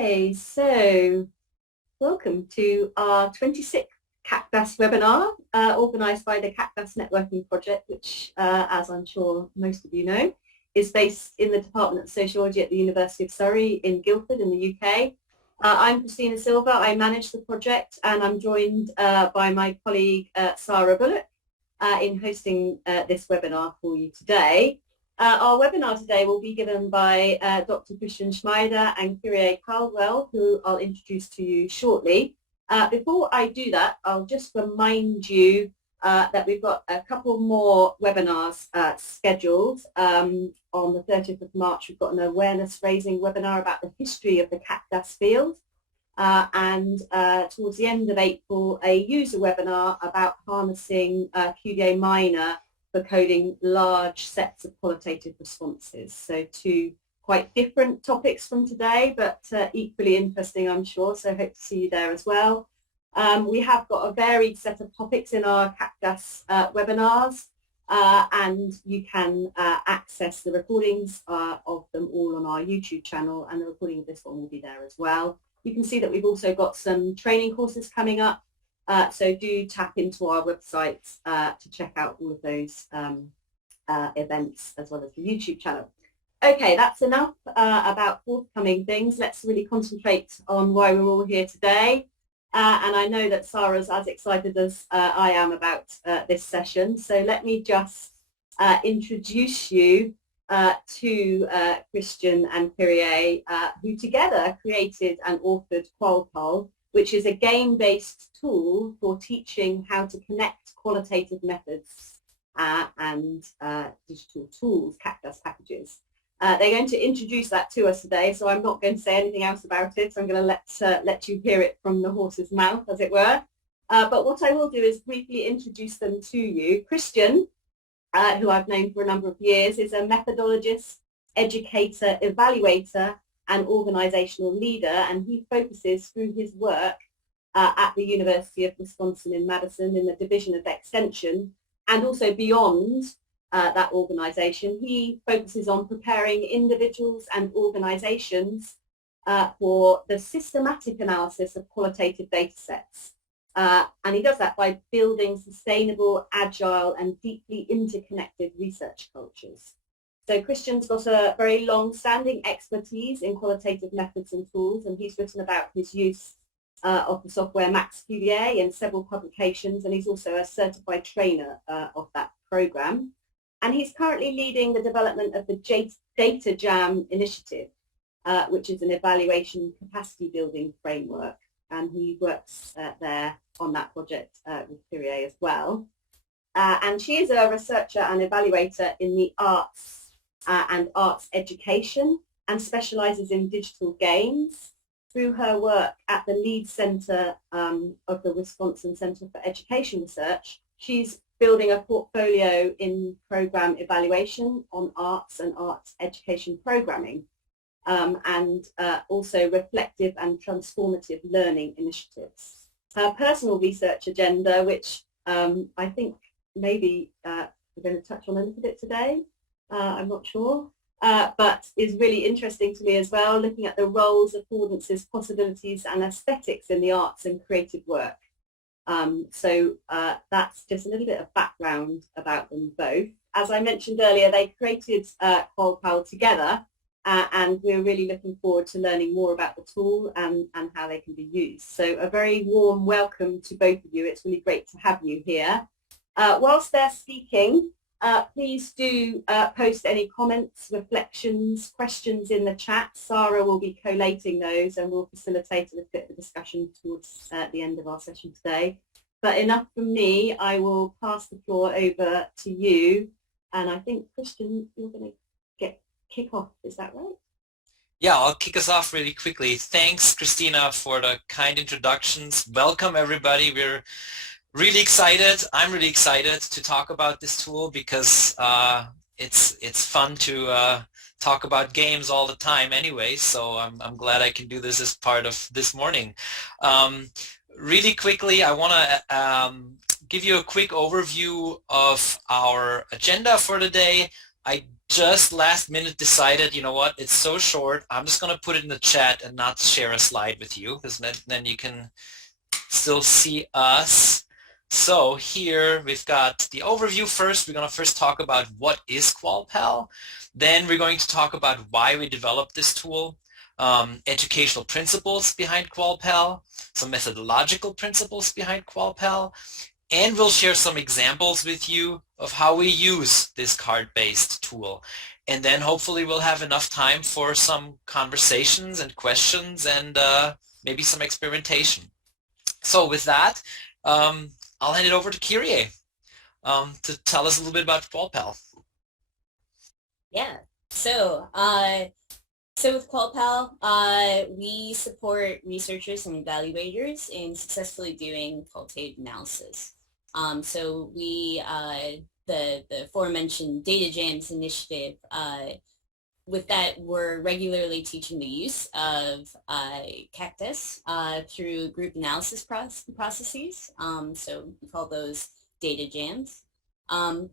Okay, so welcome to our 26th CAQDAS webinar organised by the CAQDAS Networking Project, which, as I'm sure most of you know, is based in the Department of Sociology at the University of Surrey in Guildford in the UK. I'm Christina Silva, I manage the project, and I'm joined by my colleague Sarah Bullock in hosting this webinar for you today. Our webinar today will be given by Dr. Christian Schmieder and Kyrie Caldwell, who I'll introduce to you shortly. Before I do that, I'll just remind you that we've got a couple more webinars scheduled. On the 30th of March, we've got an awareness raising webinar about the history of the CAQDAS field. And towards the end of April, a user webinar about harnessing QDA minor for coding large sets of qualitative responses. So two quite different topics from today, but equally interesting, I'm sure. So hope to see you there as well. We have got a varied set of topics in our CAQDAS webinars, and you can access the recordings of them all on our YouTube channel, and the recording of this one will be there as well. You can see that we've also got some training courses coming up. So do tap into our website to check out all of those events as well as the YouTube channel. Okay, that's enough about forthcoming things. Let's really concentrate on why we're all here today. And I know that Sarah's as excited as I am about this session. So let me just introduce you to Christian and Kyrie, who together created and authored QualPal, which is a game-based tool for teaching how to connect qualitative methods and digital tools, CAQDAS packages. They're going to introduce that to us today, so I'm not going to say anything else about it. I'm going to let you hear it from the horse's mouth, as it were. But what I will do is briefly introduce them to you. Christian, who I've known for a number of years, is a methodologist, educator, evaluator, and organizational leader, and he focuses through his work at the University of Wisconsin in Madison in the Division of Extension, and also beyond that organization. He focuses on preparing individuals and organizations for the systematic analysis of qualitative data sets. And he does that by building sustainable, agile, and deeply interconnected research cultures. So Christian's got a very long-standing expertise in qualitative methods and tools, and he's written about his use of the software MaxQDA in several publications, and he's also a certified trainer of that program. And he's currently leading the development of the Data Jam initiative, which is an evaluation capacity building framework, and he works there on that project with Kyrie as well. And she is a researcher and evaluator in the arts and arts education, and specializes in digital games. Through her work at the Lead Center of the Wisconsin Center for Education Research, she's building a portfolio in program evaluation on arts and arts education programming, and also reflective and transformative learning initiatives. Her personal research agenda, which I think maybe we're going to touch on a little bit today, I'm not sure, but is really interesting to me as well, looking at the roles, affordances, possibilities and aesthetics in the arts and creative work. So that's just a little bit of background about them both. As I mentioned earlier, they created QualPal together, and we're really looking forward to learning more about the tool and how they can be used. So a very warm welcome to both of you. It's really great to have you here. Whilst they're speaking, please do post any comments, reflections, questions in the chat. Sarah will be collating those and will facilitate a little bit of discussion towards the end of our session today. But enough from me. I will pass the floor over to you. And I think, Christian, you're going to kick off. Is that right? Yeah, I'll kick us off really quickly. Thanks, Christina, for the kind introductions. Welcome, everybody. We're really excited. I'm really excited to talk about this tool because it's fun to talk about games all the time anyway, so I'm glad I can do this as part of this morning. Really quickly, I want to give you a quick overview of our agenda for today. I just last minute decided, you know what, it's so short, I'm just going to put it in the chat and not share a slide with you, because then you can still see us. So here we've got the overview first. We're going to first talk about what is QualPal. Then we're going to talk about why we developed this tool, educational principles behind QualPal, some methodological principles behind QualPal, and we'll share some examples with you of how we use this card-based tool. And then hopefully we'll have enough time for some conversations and questions and maybe some experimentation. So with that, I'll hand it over to Kyrie to tell us a little bit about QualPal. Yeah. So, with QualPal, we support researchers and evaluators in successfully doing qualitative analysis. So we, the aforementioned Data Jams initiative, with that, we're regularly teaching the use of CAQDAS through group analysis processes. So we call those Data Jams.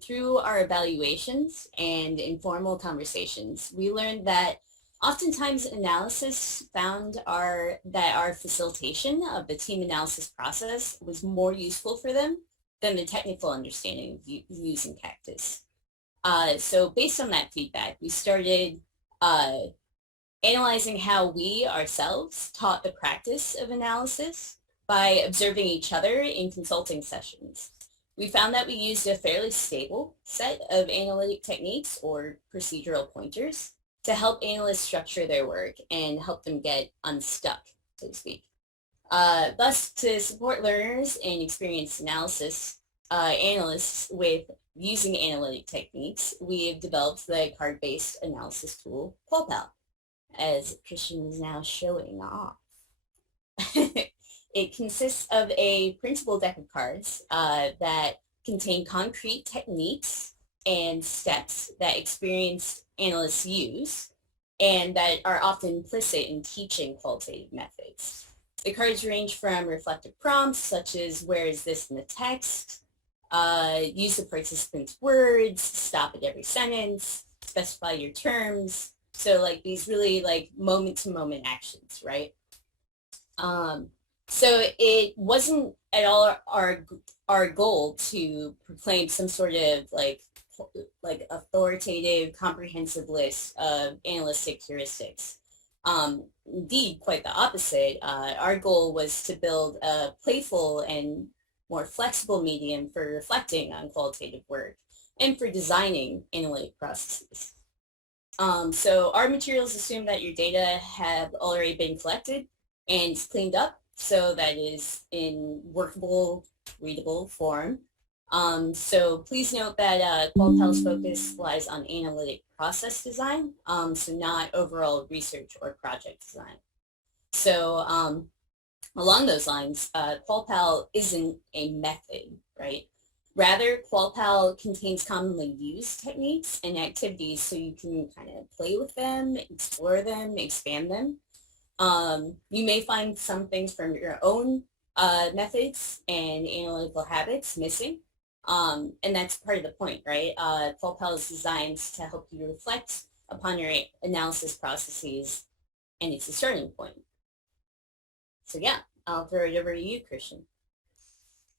Through our evaluations and informal conversations, we learned that oftentimes analysis found that our facilitation of the team analysis process was more useful for them than the technical understanding of using CAQDAS. So based on that feedback, we started analyzing how we ourselves taught the practice of analysis by observing each other in consulting sessions. We found that we used a fairly stable set of analytic techniques or procedural pointers to help analysts structure their work and help them get unstuck, so to speak. Thus, to support learners and experienced analysts with using analytic techniques, we have developed the card-based analysis tool, QualPal, as Christian is now showing off. It consists of a printable deck of cards that contain concrete techniques and steps that experienced analysts use and that are often implicit in teaching qualitative methods. The cards range from reflective prompts such as where is this in the text, use the participant's words, stop at every sentence, specify your terms. So like these really like moment-to-moment actions, right? So it wasn't at all our goal to proclaim some sort of like authoritative, comprehensive list of analytic heuristics. Indeed, quite the opposite. Our goal was to build a playful and more flexible medium for reflecting on qualitative work and for designing analytic processes. So our materials assume that your data have already been collected and cleaned up so that it is in workable, readable form. So please note that QualPal's focus lies on analytic process design, so not overall research or project design. So along those lines, QualPal isn't a method, right? Rather, QualPal contains commonly used techniques and activities so you can kind of play with them, explore them, expand them. You may find some things from your own methods and analytical habits missing. And that's part of the point, right? QualPal is designed to help you reflect upon your analysis processes, and it's a starting point. So yeah, I'll throw it over to you, Christian.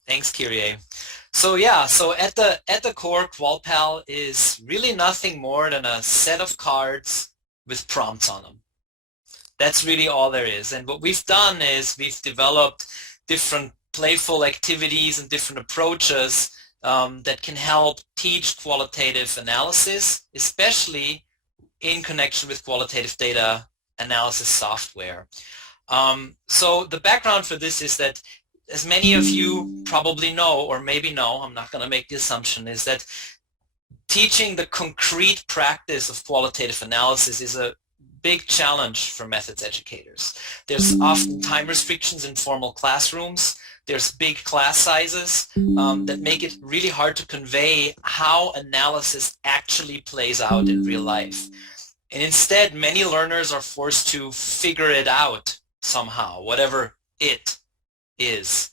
Thanks, Kyrie. So yeah, so at the core, QualPal is really nothing more than a set of cards with prompts on them. That's really all there is. And what we've done is we've developed different playful activities and different approaches that can help teach qualitative analysis, especially in connection with qualitative data analysis software. So the background for this is that, as many of you probably know, or maybe know, I'm not going to make the assumption, is that teaching the concrete practice of qualitative analysis is a big challenge for methods educators. There's often time restrictions in formal classrooms. There's big class sizes that make it really hard to convey how analysis actually plays out in real life. And instead, many learners are forced to figure it out somehow, whatever it is.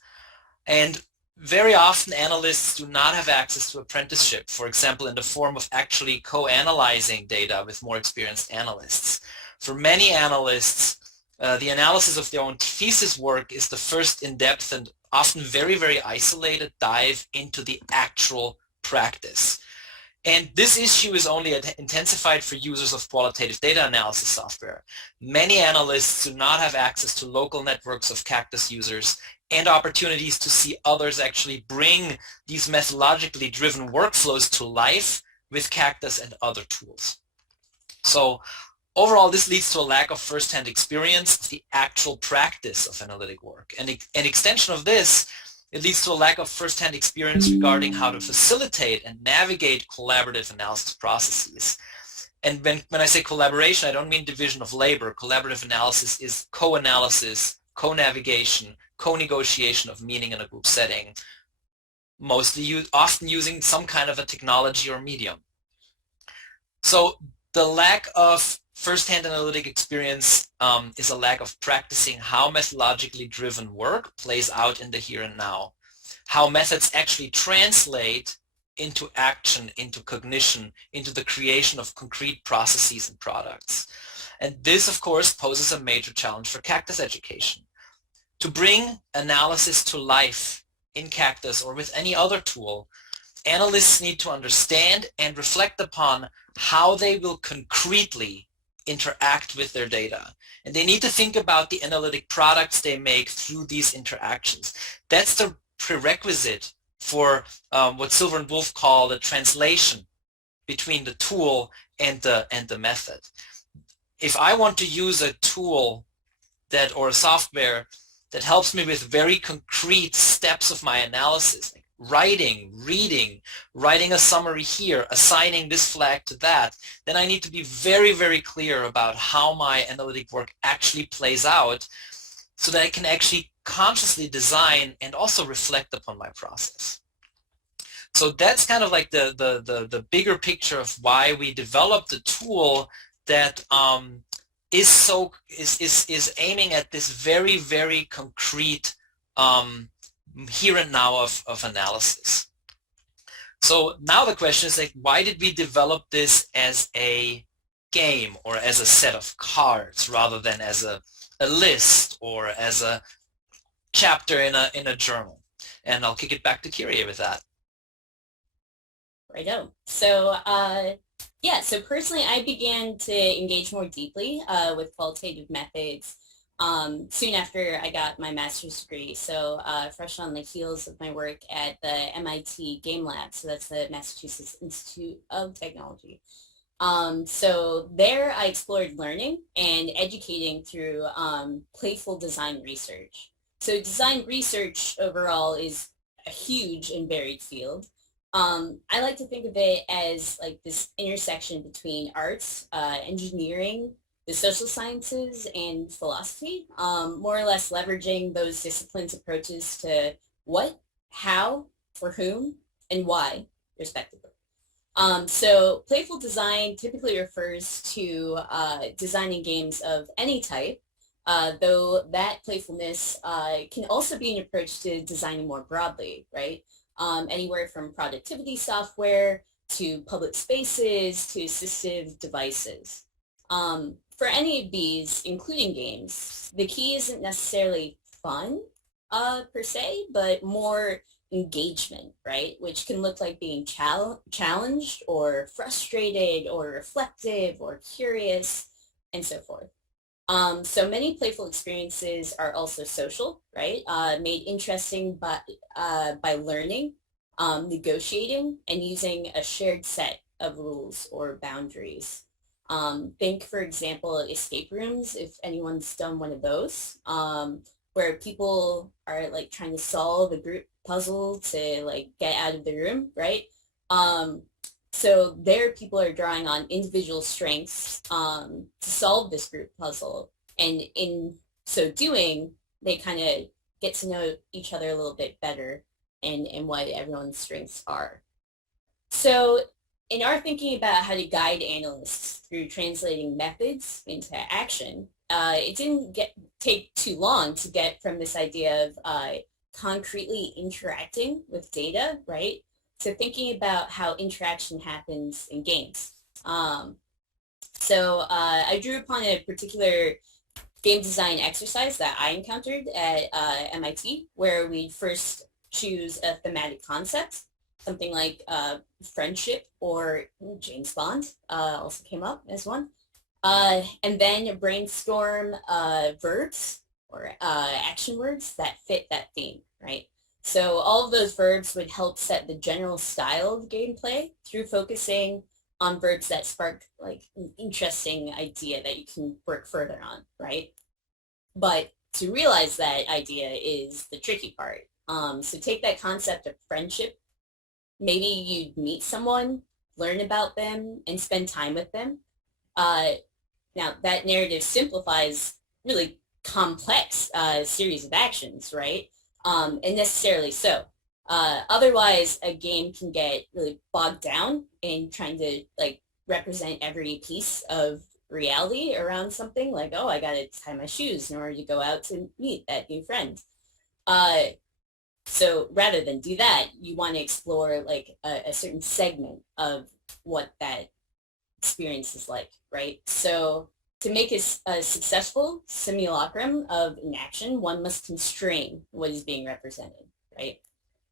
And very often analysts do not have access to apprenticeship, for example, in the form of actually co-analyzing data with more experienced analysts. For many analysts, the analysis of their own thesis work is the first in-depth and often very, very isolated dive into the actual practice. And this issue is only intensified for users of qualitative data analysis software. Many analysts do not have access to local networks of CAQDAS users and opportunities to see others actually bring these methodologically driven workflows to life with CAQDAS and other tools. So overall, this leads to a lack of first-hand experience of the actual practice of analytic work. And an extension of this, it leads to a lack of first-hand experience regarding how to facilitate and navigate collaborative analysis processes. And when I say collaboration, I don't mean division of labor. Collaborative analysis is co-analysis, co-navigation, co-negotiation of meaning in a group setting, often using some kind of a technology or medium. So the lack of first-hand analytic experience is a lack of practicing how methodologically driven work plays out in the here and now, how methods actually translate into action, into cognition, into the creation of concrete processes and products. And this, of course, poses a major challenge for CAQDAS education. To bring analysis to life in CAQDAS or with any other tool, analysts need to understand and reflect upon how they will concretely interact with their data. And they need to think about the analytic products they make through these interactions. That's the prerequisite for what Silver and Wolf call the translation between the tool and the method. If I want to use a tool or a software that helps me with very concrete steps of my analysis, like writing, reading, writing a summary here, assigning this flag to that, then I need to be very, very clear about how my analytic work actually plays out so that I can actually consciously design and also reflect upon my process. So that's kind of like the bigger picture of why we developed a tool that is aiming at this very, very concrete here and now of analysis. So now the question is, like, why did we develop this as a game or as a set of cards rather than as a list or as a chapter in a journal? And I'll kick it back to Kyrie with that. Righto. So yeah, so personally I began to engage more deeply with qualitative methods soon after I got my master's degree. So fresh on the heels of my work at the MIT Game Lab, so that's the Massachusetts Institute of Technology. So there I explored learning and educating through playful design research. So design research overall is a huge and varied field. I like to think of it as like this intersection between arts, engineering, the social sciences, and philosophy, more or less leveraging those disciplines' approaches to what, how, for whom, and why, respectively. So playful design typically refers to designing games of any type, though that playfulness can also be an approach to designing more broadly, right? Anywhere from productivity software to public spaces to assistive devices. For any of these, including games, the key isn't necessarily fun per se, but more engagement, right? Which can look like being challenged or frustrated or reflective or curious and so forth. So many playful experiences are also social, right? Made interesting by learning, negotiating, and using a shared set of rules or boundaries. Think, for example, escape rooms, if anyone's done one of those, where people are like trying to solve a group puzzle to like get out of the room, right? So there people are drawing on individual strengths to solve this group puzzle. And in so doing, they kind of get to know each other a little bit better and what everyone's strengths are. So in our thinking about how to guide analysts through translating methods into action, it didn't take too long to get from this idea of concretely interacting with data, right? So thinking about how interaction happens in games. So I drew upon a particular game design exercise that I encountered at MIT, where we first choose a thematic concept, something like friendship or James Bond also came up as one. And then brainstorm verbs or action words that fit that theme, right? So all of those verbs would help set the general style of gameplay through focusing on verbs that spark like an interesting idea that you can work further on, right? But to realize that idea is the tricky part. So take that concept of friendship. Maybe you'd meet someone, learn about them, and spend time with them. Now, that narrative simplifies really complex series of actions, right? And necessarily so. Otherwise, a game can get really bogged down in trying to like represent every piece of reality around something like, oh, I got to tie my shoes in order to go out to meet that new friend. So rather than do that, you want to explore like a certain segment of what that experience is like, right? So to make a successful simulacrum of an action, one must constrain what is being represented, right?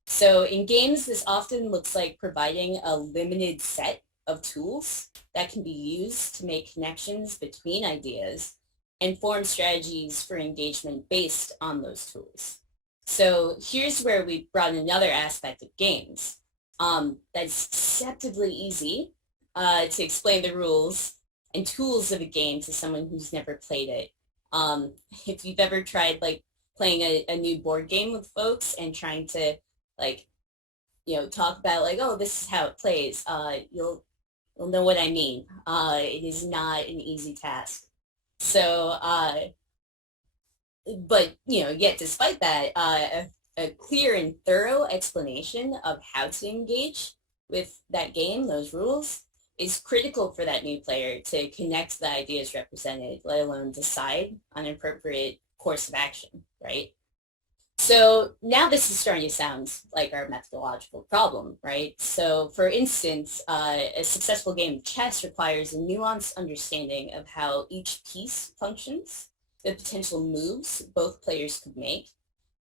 So in games, this often looks like providing a limited set of tools that can be used to make connections between ideas and form strategies for engagement based on those tools. So here's where we brought another aspect of games that's deceptively easy to explain the rules and tools of a game to someone who's never played it. If you've ever tried like playing a new board game with folks and trying to like, you know, talk about like, oh, this is how it plays, you'll know what I mean. It is not an easy task. So, but, you know, yet despite that, a clear and thorough explanation of how to engage with that game, those rules, is critical for that new player to connect the ideas represented, let alone decide on an appropriate course of action, right? So now this is starting to sound like our methodological problem, right? So for instance, a successful game of chess requires a nuanced understanding of how each piece functions, the potential moves both players could make,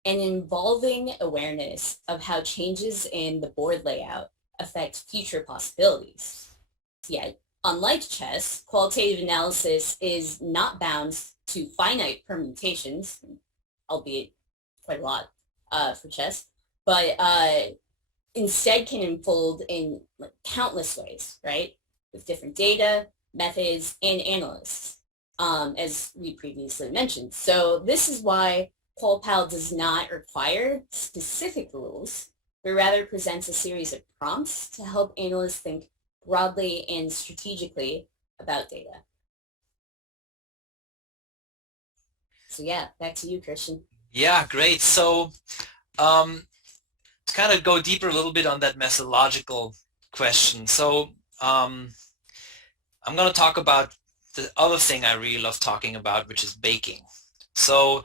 and involving awareness of how changes in the board layout affect future possibilities. Yet, unlike chess, qualitative analysis is not bound to finite permutations, albeit quite a lot for chess, but instead can unfold in like, countless ways, right? With different data, methods, and analysts, as we previously mentioned. So this is why QualPal does not require specific rules, but rather presents a series of prompts to help analysts think broadly and strategically about data. So yeah, back to you, Christian. Yeah, great. So to kind of go deeper a little bit on that methodological question. So I'm going to talk about the other thing I really love talking about, which is baking. So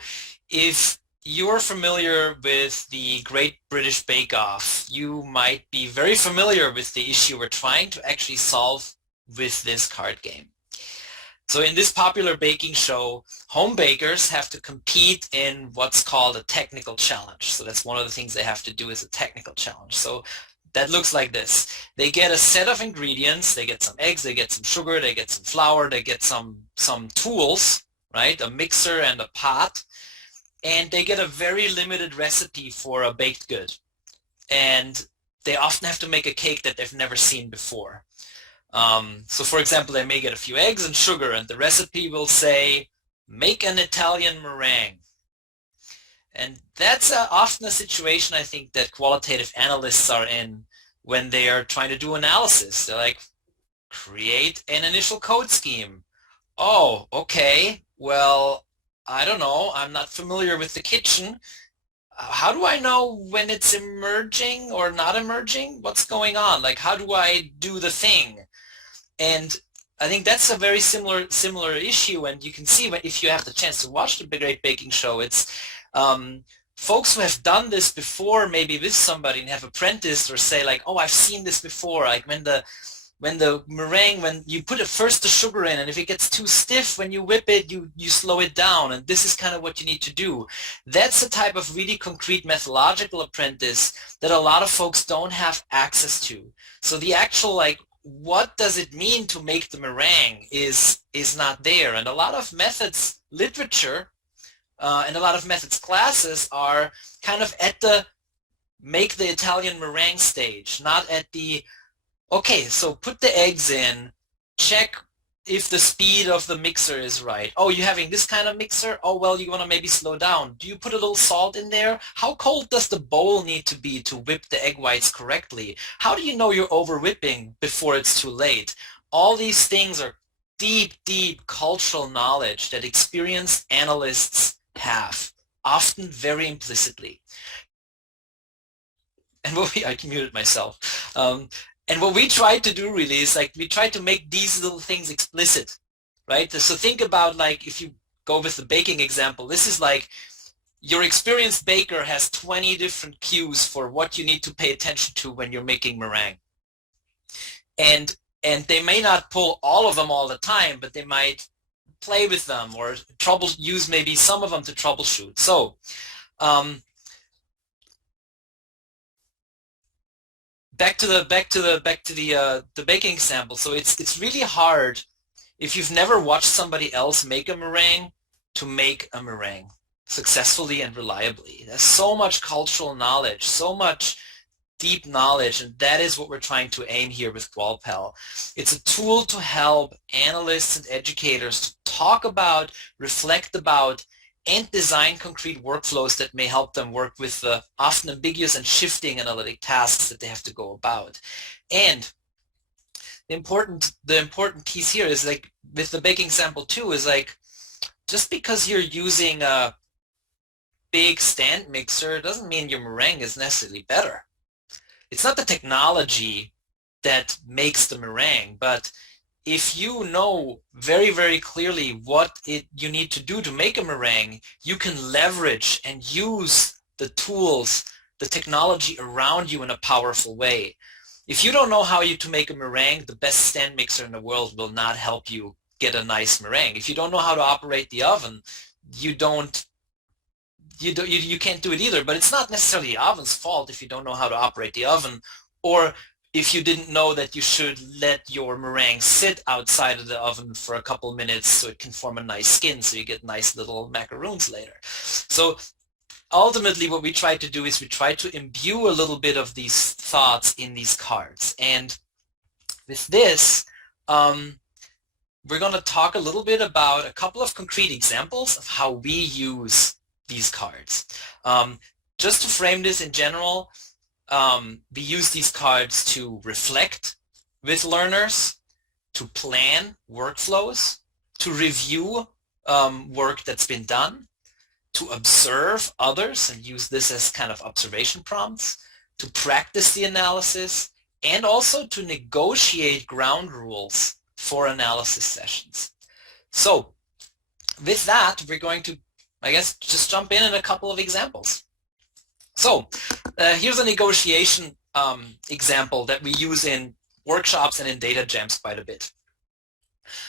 if you're familiar with the Great British Bake Off, you might be very familiar with the issue we're trying to actually solve with this card game. So in this popular baking show, home bakers have to compete in what's called a technical challenge. So that's one of the things they have to do is a technical challenge. So that looks like this. They get a set of ingredients. They get some eggs, they get some sugar, they get some flour, they get some tools, right? A mixer and a pot. And they get a very limited recipe for a baked good. And they often have to make a cake that they've never seen before. So for example, they may get a few eggs and sugar, and the recipe will say, make an Italian meringue. And that's often a situation I think that qualitative analysts are in when they are trying to do analysis. They're like, create an initial code scheme. Oh, okay, well, I don't know, I'm not familiar with the kitchen. How do I know when it's emerging or not emerging? What's going on? Like, how do I do the thing? And I think that's a very similar issue, and you can see if you have the chance to watch the Great Baking Show, it's folks who have done this before, maybe with somebody, and have apprenticed or say like, oh, I've seen this before, like when the meringue, when you put it first the sugar in, and if it gets too stiff when you whip it, you slow it down, and this is kind of what you need to do. That's the type of really concrete methodological apprentice that a lot of folks don't have access to. So the actual like, what does it mean to make the meringue is not there. And a lot of methods literature and a lot of methods classes are kind of at the make the Italian meringue stage, not at the, okay, so put the eggs in, check if the speed of the mixer is right. Oh, you're having this kind of mixer? Oh, well, you want to maybe slow down. Do you put a little salt in there? How cold does the bowl need to be to whip the egg whites correctly? How do you know you're over whipping before it's too late? All these things are deep, deep cultural knowledge that experienced analysts have, often very implicitly. And I muted myself. And what we try to do really is like we try to make these little things explicit, right? So think about like if you go with the baking example, this is like your experienced baker has 20 different cues for what you need to pay attention to when you're making meringue. And they may not pull all of them all the time, but they might play with them or use maybe some of them to troubleshoot. So back to the baking example. So it's really hard if you've never watched somebody else make a meringue to make a meringue successfully and reliably. There's so much cultural knowledge, so much deep knowledge, and that is what we're trying to aim here with QualPal. It's a tool to help analysts and educators to talk about, reflect about, and design concrete workflows that may help them work with the often ambiguous and shifting analytic tasks that they have to go about. And the important piece here is like with the baking sample too is like just because you're using a big stand mixer doesn't mean your meringue is necessarily better. It's not the technology that makes the meringue, but if you know very, very clearly what you need to do to make a meringue, you can leverage and use the tools, the technology around you in a powerful way. If you don't know how to make a meringue, the best stand mixer in the world will not help you get a nice meringue. If you don't know how to operate the oven, you can't do it either. But it's not necessarily the oven's fault if you don't know how to operate the oven, or if you didn't know that you should let your meringue sit outside of the oven for a couple minutes so it can form a nice skin so you get nice little macaroons later. So ultimately what we try to do is we try to imbue a little bit of these thoughts in these cards. And with this, we're going to talk a little bit about a couple of concrete examples of how we use these cards. Just to frame this in general, we use these cards to reflect with learners, to plan workflows, to review work that's been done, to observe others and use this as kind of observation prompts, to practice the analysis, and also to negotiate ground rules for analysis sessions. So with that, we're going to, I guess, just jump in a couple of examples. So here's a negotiation example that we use in workshops and in data jams quite a bit.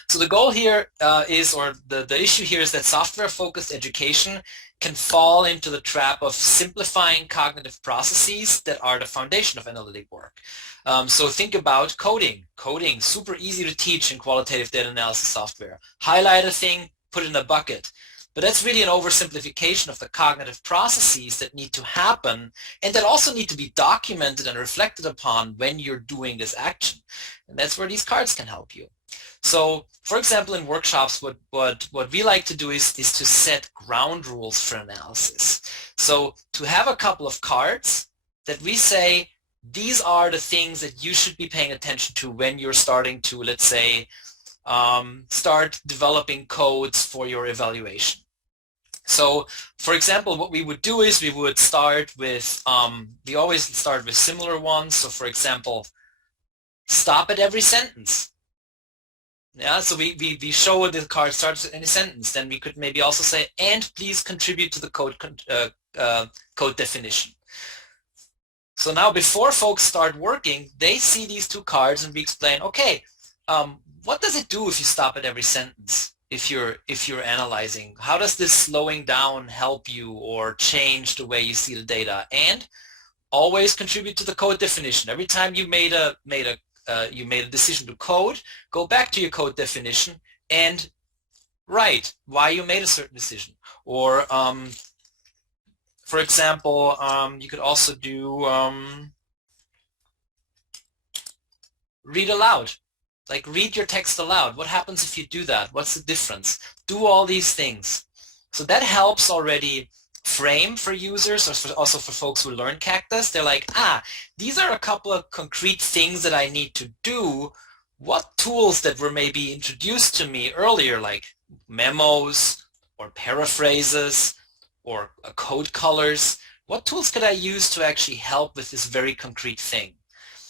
So the goal here the issue here is that software-focused education can fall into the trap of simplifying cognitive processes that are the foundation of analytic work. So think about coding. Coding, super easy to teach in qualitative data analysis software. Highlight a thing, put it in a bucket. But that's really an oversimplification of the cognitive processes that need to happen and that also need to be documented and reflected upon when you're doing this action. And that's where these cards can help you. So, for example, in workshops, what we like to do is to set ground rules for analysis. So to have a couple of cards that we say, these are the things that you should be paying attention to when you're starting to, let's say, start developing codes for your evaluation. So, for example, what we would do is we would start with, we always start with similar ones. So, for example, stop at every sentence. Yeah, so we show the card starts in a sentence. Then we could maybe also say, and please contribute to the code definition. So now before folks start working, they see these two cards and we explain, okay, what does it do if you stop at every sentence? If you're analyzing, how does this slowing down help you or change the way you see the data? And always contribute to the code definition. Every time you made a decision to code, go back to your code definition and write why you made a certain decision. Or for example, you could also do read aloud. Like read your text aloud. What happens if you do that? What's the difference? Do all these things. So that helps already frame for users, or also for folks who learn CAQDAS. They're like, these are a couple of concrete things that I need to do. What tools that were maybe introduced to me earlier, like memos or paraphrases or code colors, what tools could I use to actually help with this very concrete thing?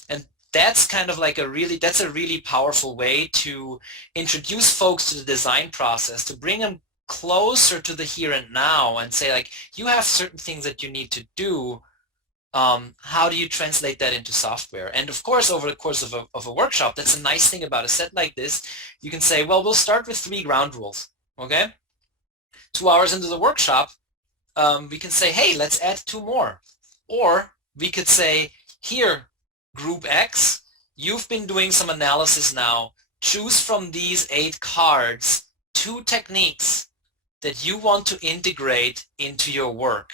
And that's kind of like that's a really powerful way to introduce folks to the design process, to bring them closer to the here and now and say, like, you have certain things that you need to do. How do you translate that into software? And of course, over the course of a workshop, that's a nice thing about a set like this. You can say, well, we'll start with 3 ground rules, okay? 2 hours into the workshop, we can say, hey, let's add 2 more. Or we could say, here, Group X, you've been doing some analysis now. Choose from these 8 cards 2 techniques that you want to integrate into your work.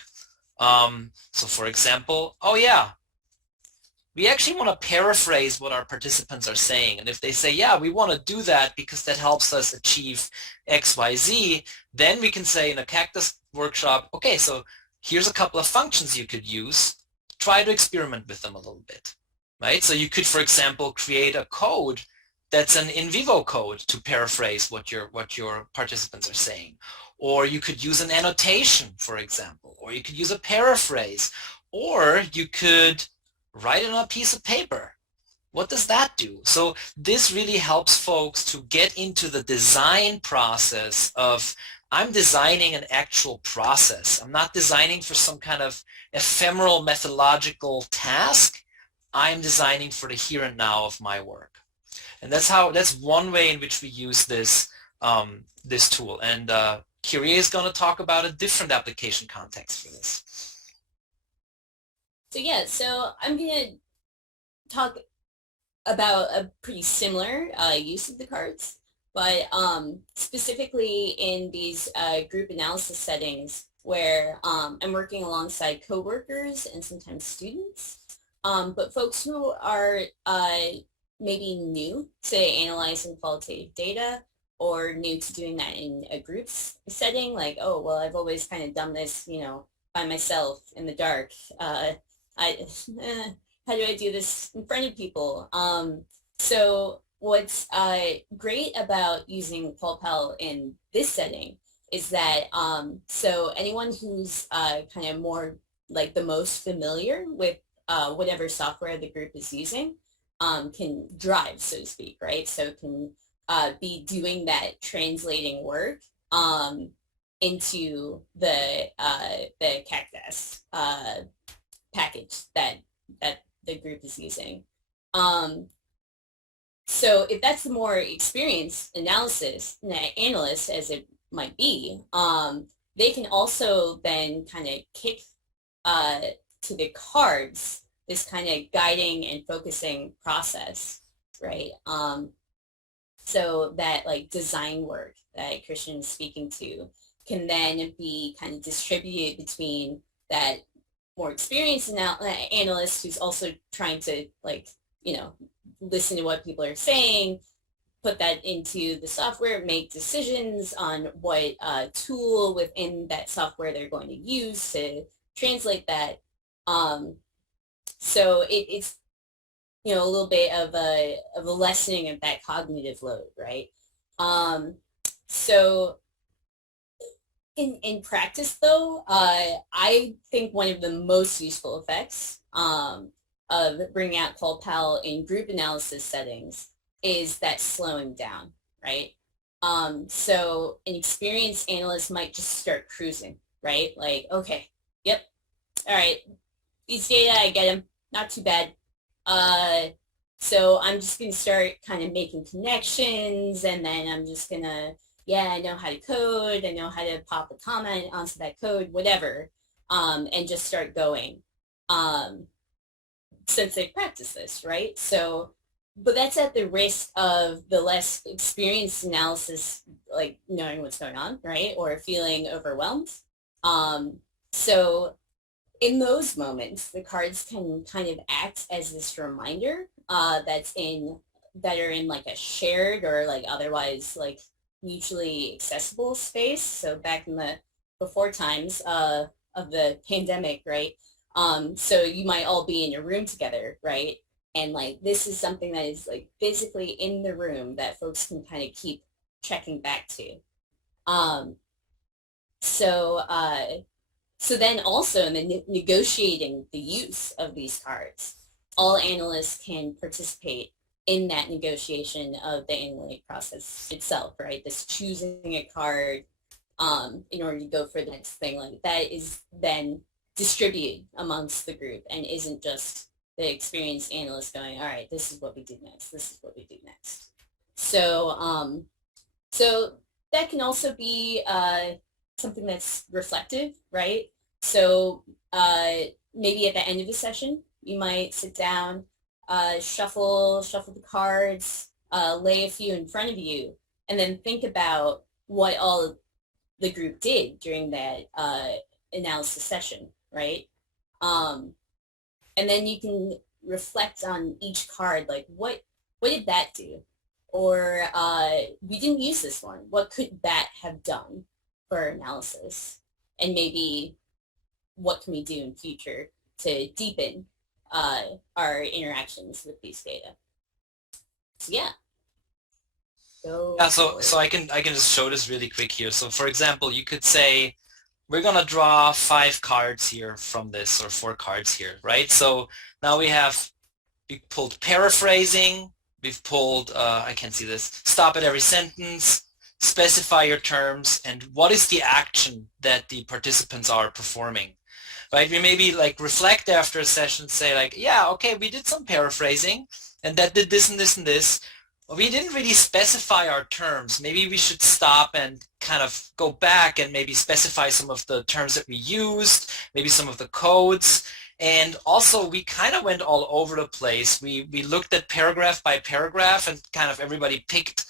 So for example, we actually want to paraphrase what our participants are saying. And if they say, yeah, we want to do that because that helps us achieve X, Y, Z, then we can say in a CAQDAS workshop, okay, so here's a couple of functions you could use. Try to experiment with them a little bit. Right? So you could, for example, create a code that's an in vivo code to paraphrase what your participants are saying. Or you could use an annotation, for example. Or you could use a paraphrase. Or you could write it on a piece of paper. What does that do? So this really helps folks to get into the design process of, I'm designing an actual process. I'm not designing for some kind of ephemeral methodological task. I'm designing for the here and now of my work. And that's one way in which we use this this tool. And Kyrie is going to talk about a different application context for this. So yeah, so I'm going to talk about a pretty similar use of the cards, but specifically in these group analysis settings where I'm working alongside coworkers and sometimes students. But folks who are maybe new to analyzing qualitative data or new to doing that in a group setting, like, oh, well, I've always kind of done this, by myself in the dark. How do I do this in front of people? So what's great about using QualPal in this setting is that so anyone who's kind of more like the most familiar with whatever software the group is using can drive, so to speak, right? So can be doing that translating work into the CAQDAS package that the group is using. So if that's the more experienced analyst, as it might be, they can also then kind of kick to the cards this kind of guiding and focusing process, right? So that like design work that Christian is speaking to can then be kind of distributed between that more experienced analyst who's also trying to listen to what people are saying, put that into the software, make decisions on what tool within that software they're going to use to translate that. So it's a little bit of a lessening of that cognitive load, right? So in practice, though, I think one of the most useful effects of bringing out QualPal in group analysis settings is that slowing down, right? So an experienced analyst might just start cruising, right? Like, okay, yep, all right, these data, I get them, not too bad. So I'm just going to start kind of making connections, and then I'm just going to, yeah, I know how to code, I know how to pop a comment onto that code, whatever, and just start going. Since they practice this, right? So, but that's at the risk of the less experienced analysis, like knowing what's going on, right? Or feeling overwhelmed. So in those moments, the cards can kind of act as this reminder that are in like a shared or like otherwise like mutually accessible space. So back in the before times of the pandemic, right? So you might all be in a room together, right? And like this is something that is like physically in the room that folks can kind of keep checking back to. Um, so so then also in the negotiating the use of these cards, all analysts can participate in that negotiation of the analytic process itself, right? This choosing a card in order to go for the next thing, like that is then distributed amongst the group and isn't just the experienced analyst going, all right, this is what we do next. This is what we do next. So, so that can also be something that's reflective, right? So maybe at the end of the session, you might sit down, shuffle the cards, lay a few in front of you, and then think about what all the group did during that analysis session, right? And then you can reflect on each card, like what did that do? Or we didn't use this one. What could that have done for analysis? And maybe what can we do in future to deepen our interactions with these data? So yeah. So I can just show this really quick here. So for example, you could say we're gonna draw 5 cards here from this, or 4 cards here, right? So now we pulled paraphrasing, we've pulled I can't see this, stop at every sentence, specify your terms, and what is the action that the participants are performing, right? We maybe like reflect after a session, say like, yeah, okay, we did some paraphrasing, and that did this and this and this. We didn't really specify our terms. Maybe we should stop and kind of go back and maybe specify some of the terms that we used, maybe some of the codes. And also we kind of went all over the place. We looked at paragraph by paragraph and kind of everybody picked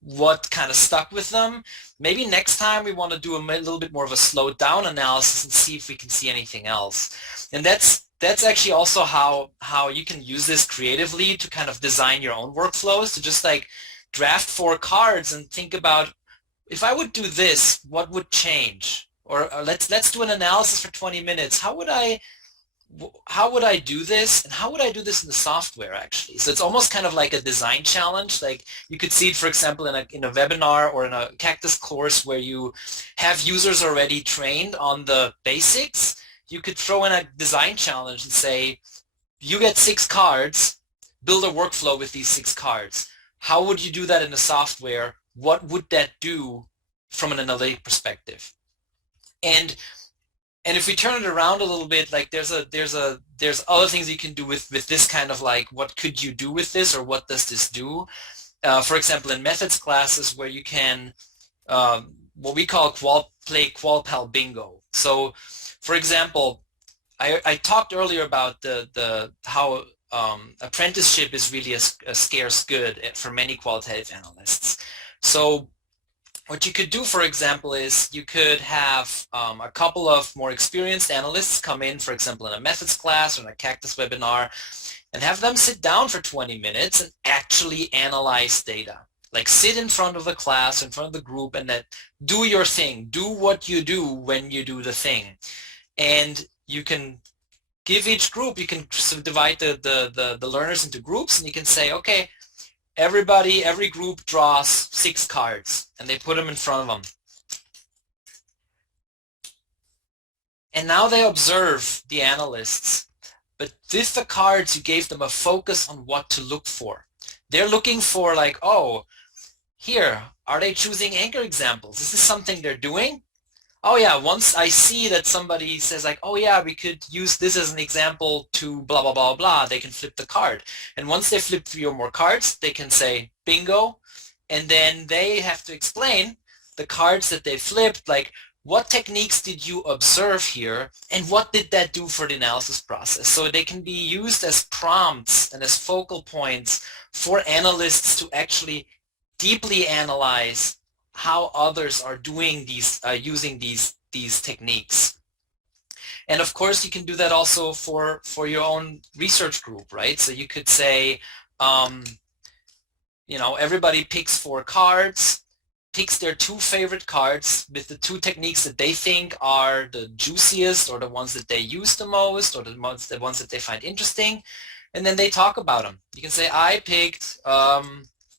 what kind of stuck with them. Maybe next time we want to do a little bit more of a slowed down analysis and see if we can see anything else. And that's actually also how you can use this creatively to kind of design your own workflows, to just like draft 4 cards and think about, if I would do this, what would change? Or let's do an analysis for 20 minutes. How would I do this, and how would I do this in the software actually? So it's almost kind of like a design challenge. Like you could see it, for example, in a webinar or in a CAQDAS course where you have users already trained on the basics. You could throw in a design challenge and say, you get 6 cards, build a workflow with these 6 cards. How would you do that in the software? What would that do from an analytic perspective? And if we turn it around a little bit, like there's other things you can do with this kind of like, what could you do with this, or what does this do? For example, in methods classes where you can, what we call play QualPal bingo. So for example, I talked earlier about how apprenticeship is really a scarce good for many qualitative analysts. So what you could do, for example, is you could have a couple of more experienced analysts come in, for example, in a methods class or in a CAQDAS webinar, and have them sit down for 20 minutes and actually analyze data. Like sit in front of the class, in front of the group, and do your thing. Do what you do when you do the thing. And you can give each group, you can divide the learners into groups, and you can say, okay, every group draws 6 cards, and they put them in front of them. And now they observe the analysts, but with the cards you gave them a focus on what to look for. They're looking for like, oh, here, are they choosing anchor examples? Is this something they're doing? Oh yeah, once I see that somebody says like, oh yeah, we could use this as an example to blah, blah, blah, blah, they can flip the card. And once they flip 3 or more cards, they can say bingo. And then they have to explain the cards that they flipped, like what techniques did you observe here and what did that do for the analysis process? So they can be used as prompts and as focal points for analysts to actually deeply analyze how others are doing these, using these techniques. And of course, you can do that also for your own research group, right? So you could say, you know, everybody picks 4 cards, picks their 2 favorite cards with the 2 techniques that they think are the juiciest or the ones that they use the most or the ones that they find interesting, and then they talk about them. You can say, I picked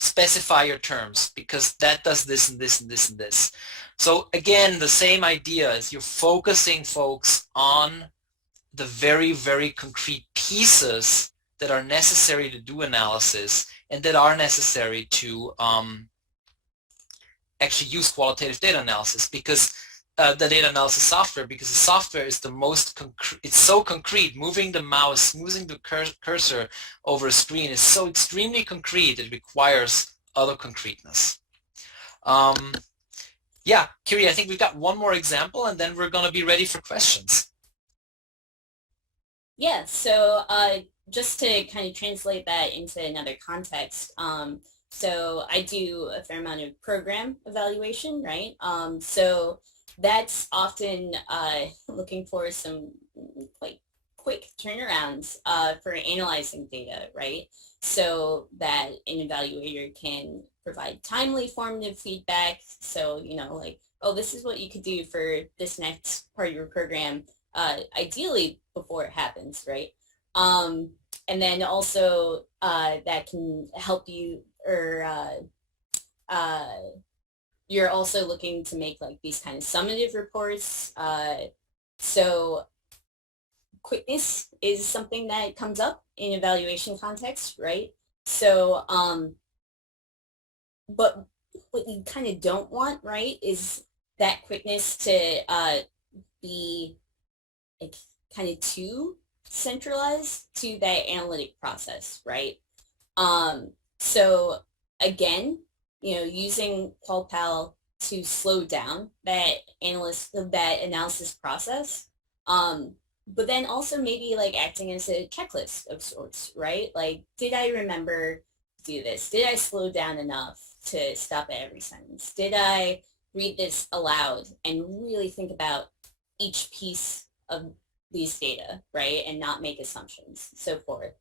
specify your terms because that does this and this and this and this. So again, the same idea is you're focusing folks on the very, very concrete pieces that are necessary to do analysis and that are necessary to actually use qualitative data analysis, because the data analysis software, because the software is the most it's so concrete. Moving the mouse, moving the cursor over a screen is so extremely concrete, it requires other concreteness. Yeah, Kyrie, I think we've got one more example and then we're going to be ready for questions. Yeah, so just to kind of translate that into another context, so I do a fair amount of program evaluation, right? So that's often looking for some quite quick turnarounds for analyzing data, right? So that an evaluator can provide timely formative feedback. So, you know, like, oh, this is what you could do for this next part of your program, ideally before it happens, right? And then also that can help you, or you're also looking to make like these kind of summative reports. So quickness is something that comes up in evaluation context, right? So, but what you kind of don't want, right, is that quickness to be like kind of too centralized to that analytic process, right? So again, you know, using QualPal to slow down that analysis process, but then also maybe like acting as a checklist of sorts, right? Like, did I remember to do this? Did I slow down enough to stop at every sentence? Did I read this aloud and really think about each piece of these data, right? And not make assumptions, so forth.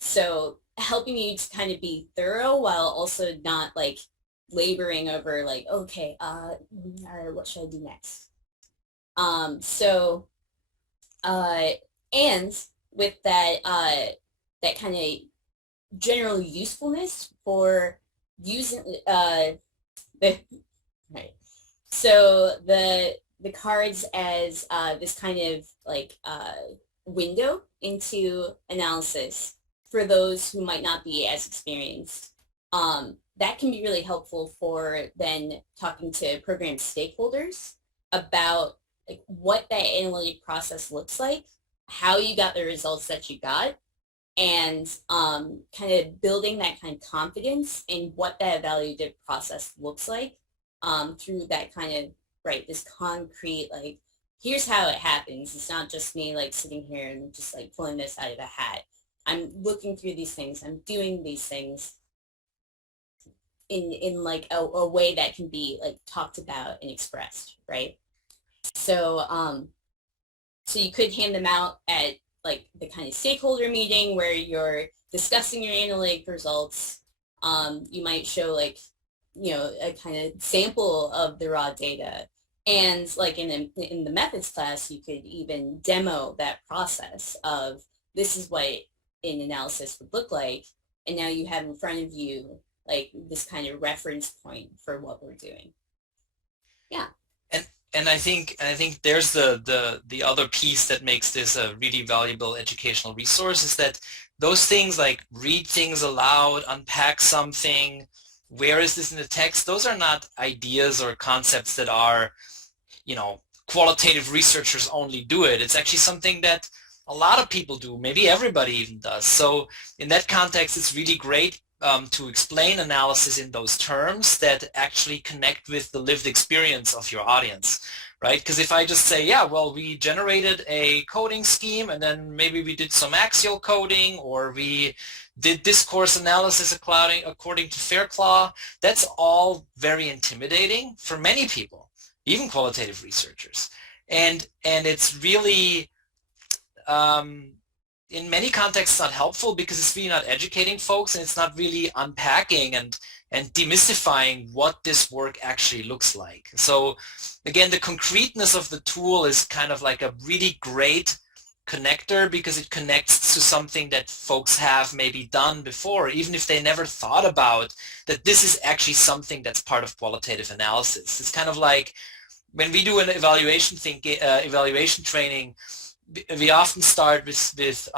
So helping you to kind of be thorough while also not like laboring over like, okay, all right, what should I do next? And with that, that kind of general usefulness for using the right. So the cards as this kind of like window into analysis for those who might not be as experienced. That can be really helpful for then talking to program stakeholders about like what that analytic process looks like, how you got the results that you got, and kind of building that kind of confidence in what that evaluative process looks like through that kind of, right, this concrete, like, here's how it happens. It's not just me like sitting here and just like pulling this out of a hat. I'm looking through these things. I'm doing these things in like a way that can be like talked about and expressed, right? So so you could hand them out at like the kind of stakeholder meeting where you're discussing your analytic results. You might show like, you know, a kind of sample of the raw data. And like in the methods class, you could even demo that process of this is what an analysis would look like. And now you have in front of you like this kind of reference point for what we're doing. Yeah. And I think there's the other piece that makes this a really valuable educational resource is that those things like read things aloud, unpack something, where is this in the text, those are not ideas or concepts that are, you know, qualitative researchers only do it. It's actually something that a lot of people do, maybe everybody even does. So in that context, it's really great to explain analysis in those terms that actually connect with the lived experience of your audience, right? Because if I just say, yeah, well, we generated a coding scheme and then maybe we did some axial coding, or we did discourse analysis according to Fairclaw, that's all very intimidating for many people, even qualitative researchers. And it's really, in many contexts, not helpful because it's really not educating folks, and it's not really unpacking and demystifying what this work actually looks like. So again, the concreteness of the tool is kind of like a really great connector because it connects to something that folks have maybe done before, even if they never thought about that this is actually something that's part of qualitative analysis. It's kind of like when we do an evaluation training, we often start with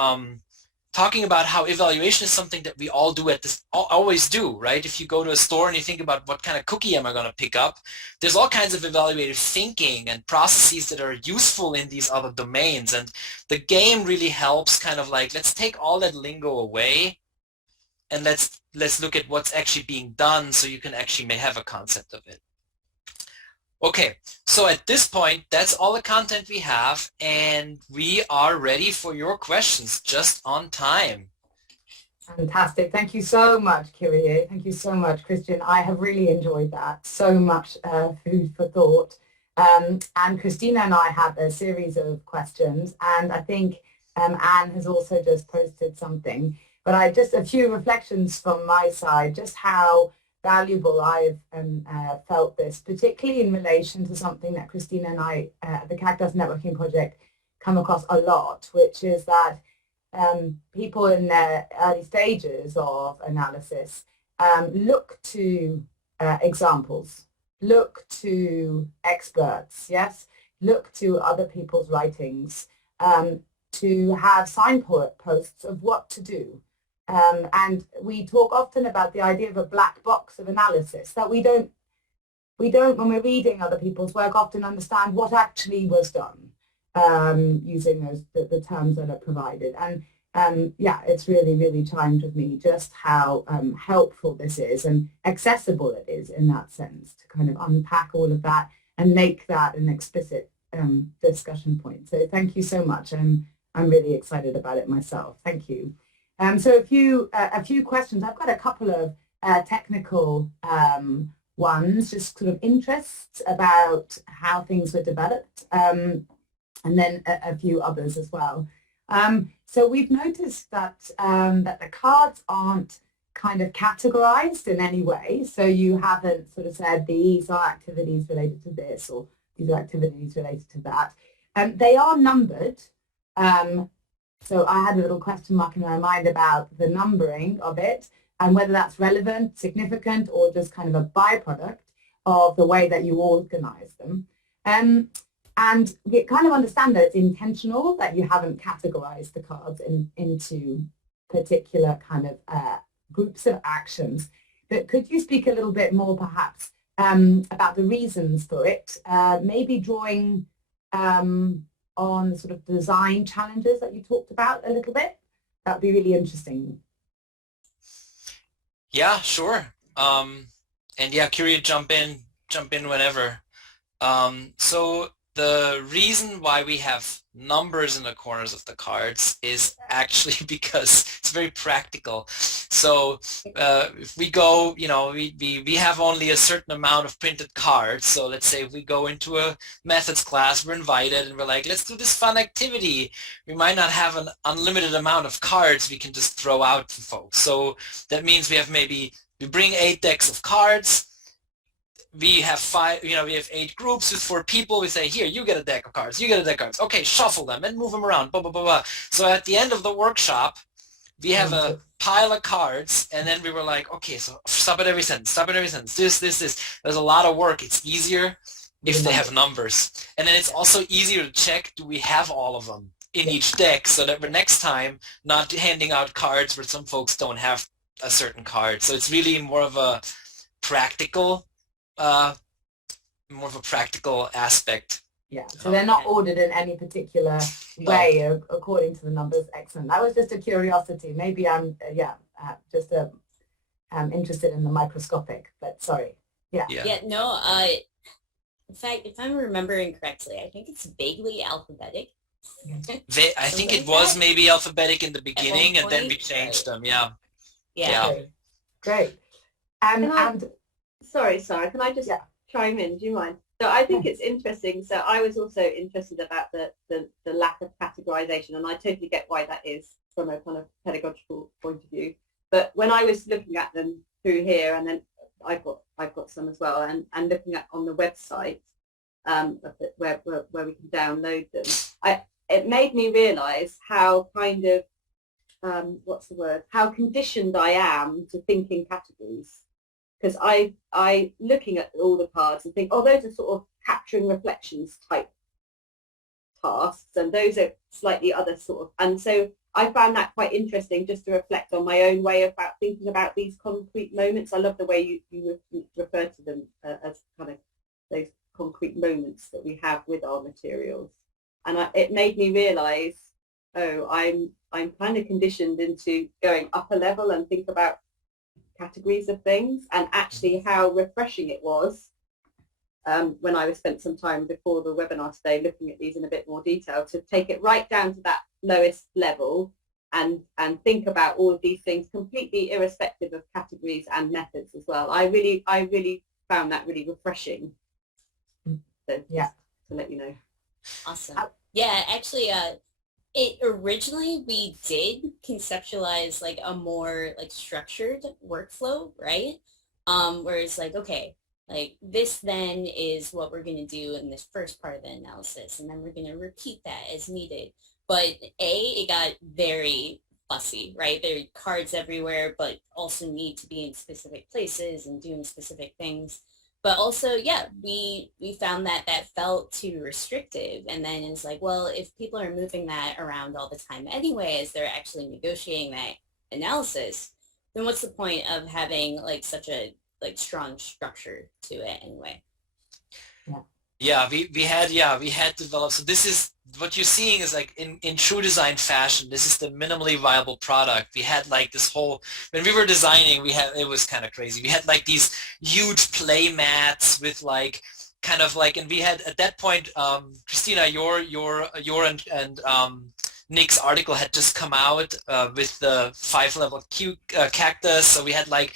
talking about how evaluation is something that we all do always do, right? If you go to a store and you think about what kind of cookie am I going to pick up, there's all kinds of evaluative thinking and processes that are useful in these other domains. And the game really helps kind of like, let's take all that lingo away and let's look at what's actually being done so you can actually may have a concept of it. Okay, so at this point, that's all the content we have, and we are ready for your questions, just on time. Fantastic. Thank you so much, Kyrie. Thank you so much, Christian. I have really enjoyed that. So much food for thought. And Christina and I have a series of questions, and I think Anne has also just posted something. But just a few reflections from my side, just how valuable I've felt this, particularly in relation to something that Christina and I, the CAQDAS networking project, come across a lot, which is that people in their early stages of analysis look to examples, look to experts, yes, look to other people's writings to have signposts of what to do. And we talk often about the idea of a black box of analysis, that we don't, when we're reading other people's work, often understand what actually was done using the terms that are provided. And yeah, it's really, really chimed with me just how helpful this is and accessible it is in that sense to kind of unpack all of that and make that an explicit discussion point. So thank you so much. I'm really excited about it myself. Thank you. So a few questions. I've got a couple of technical ones, just sort of interests about how things were developed, and then a few others as well. So we've noticed that that the cards aren't kind of categorized in any way. So you haven't sort of said these are activities related to this or these are activities related to that. They are numbered. So I had a little question mark in my mind about the numbering of it and whether that's relevant, significant, or just kind of a byproduct of the way that you organize them. And we kind of understand that it's intentional, that you haven't categorized the cards into particular kind of groups of actions. But could you speak a little bit more perhaps about the reasons for it, maybe drawing on sort of design challenges that you talked about a little bit? That'd be really interesting. Yeah, sure. And yeah, Kyrie, jump in whenever. So the reason why we have numbers in the corners of the cards is actually because it's very practical. So if we go, you know, we have only a certain amount of printed cards. So let's say if we go into a methods class, we're invited and we're like, let's do this fun activity. We might not have an unlimited amount of cards we can just throw out to folks. So that means we bring 8 decks of cards. We have 8 groups with 4 people. We say, here, you get a deck of cards, you get a deck of cards. Okay, shuffle them and move them around, blah, blah, blah, blah. So at the end of the workshop, we have a pile of cards, and then we were like, okay, so stop at every sentence, this. There's a lot of work. It's easier if they have numbers. And then it's also easier to check, do we have all of them in each deck, so that we're next time not handing out cards where some folks don't have a certain card. So it's really more of a practical, more of a practical aspect. Yeah, so they're not ordered in any particular way according to the numbers. Excellent. That was just a curiosity. Maybe I'm, just interested in the microscopic, but sorry. Yeah. No, in fact, if I'm remembering correctly, I think it's vaguely alphabetic. I think it was maybe alphabetic in the beginning, and then we changed them. Yeah. Great. Sorry, Sarah, can I just chime in? Do you mind? So I think it's interesting. So I was also interested about the lack of categorization, and I totally get why that is from a kind of pedagogical point of view. But when I was looking at them through here, and then I've got some as well, and looking at on the website where we can download them, it made me realise how kind of how conditioned I am to think in categories. Because I looking at all the cards and think, oh, those are sort of capturing reflections type tasks, and those are slightly other sort of, and so I found that quite interesting just to reflect on my own way about thinking about these concrete moments. I love the way you refer to them as kind of those concrete moments that we have with our materials, and it made me realise, oh, I'm kind of conditioned into going up a level and think about categories of things, and actually how refreshing it was when I spent some time before the webinar today looking at these in a bit more detail, to take it right down to that lowest level and think about all of these things completely irrespective of categories and methods as well. I really found that really refreshing. So, to let you know. Awesome. Yeah, actually, it originally we did conceptualize like a more like structured workflow, right? Where it's like, okay, like this then is what we're going to do in this first part of the analysis, and then we're going to repeat that as needed. But it got very fussy, right? There are cards everywhere, but also need to be in specific places and doing specific things. But also, we found that felt too restrictive. And then it's like, well, if people are moving that around all the time anyway, as they're actually negotiating that analysis, then what's the point of having like such a like strong structure to it anyway? We had developed, so this is what you're seeing is like in true design fashion, this is the minimally viable product. We had like this whole, when we were designing, it was kind of crazy. We had like these huge play mats with like kind of like, and we had at that point, Christina, your and Nick's article had just come out with the 5-level CAQDAS. So we had like,